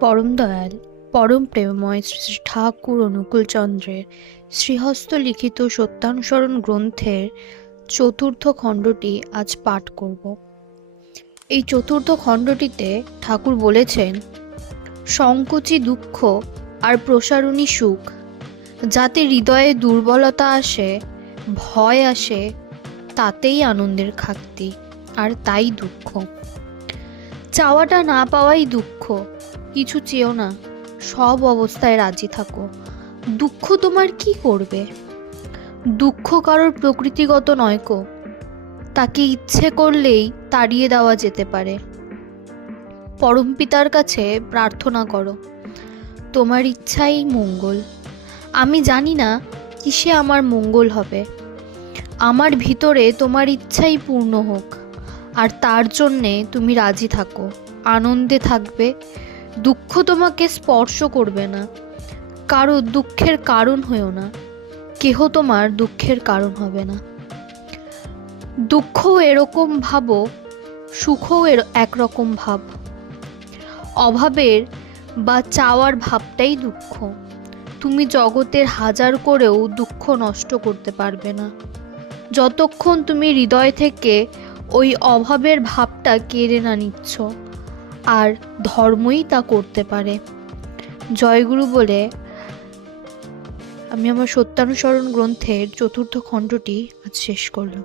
পরম দয়াল পরম প্রেমময় শ্রী শ্রী ঠাকুর অনুকূলচন্দ্রের শ্রীহস্ত লিখিত সত্যানুসরণ গ্রন্থের চতুর্থ খণ্ডটি আজ পাঠ করব। এই চতুর্থ খণ্ডটিতে ঠাকুর বলেছেন, সংকোচী দুঃখ আর প্রসারণী সুখ, যাতে হৃদয়ে দুর্বলতা আসে, ভয় আসে, তাতেই আনন্দের খাক্তি, আর তাই দুঃখ। চাওয়াটা না পাওয়াই দুঃখ। কিছু চেয়েও না, সব অবস্থায় রাজি থাকো। দুঃখ তোমার কি করবে? দুঃখ কারোর প্রকৃতিগত নয় কো, তাকে ইচ্ছে করলেই তাড়িয়ে দেওয়া যেতে পারে। পরম পিতার কাছে প্রার্থনা করো, তোমার ইচ্ছাই মঙ্গল। আমি জানি না কিসে আমার মঙ্গল হবে, আমার ভিতরে তোমার ইচ্ছাই পূর্ণ হোক, আর তার জন্যে তুমি রাজি থাকো, আনন্দে থাকবে। দুঃখ তোমাকে স্পর্শ করবে না, কারো দুঃখের কারণ হয়েও না, কেহ তোমার দুঃখের কারণ হবে না। দুঃখও এরকম ভাবো, সুখও একরকম ভাব। অভাবের বা চাওয়ার ভাবটাই দুঃখ। তুমি জগতের হাজার করেও দুঃখ নষ্ট করতে পারবে না, যতক্ষণ তুমি হৃদয় থেকে ওই অভাবের ভাবটা কেড়ে না নিচ্ছ, আর ধর্মই তা করতে পারে। জয়গুরু বলে আমি আমার সত্যানুসরণ গ্রন্থের চতুর্থ খণ্ডটি আজ শেষ করলাম।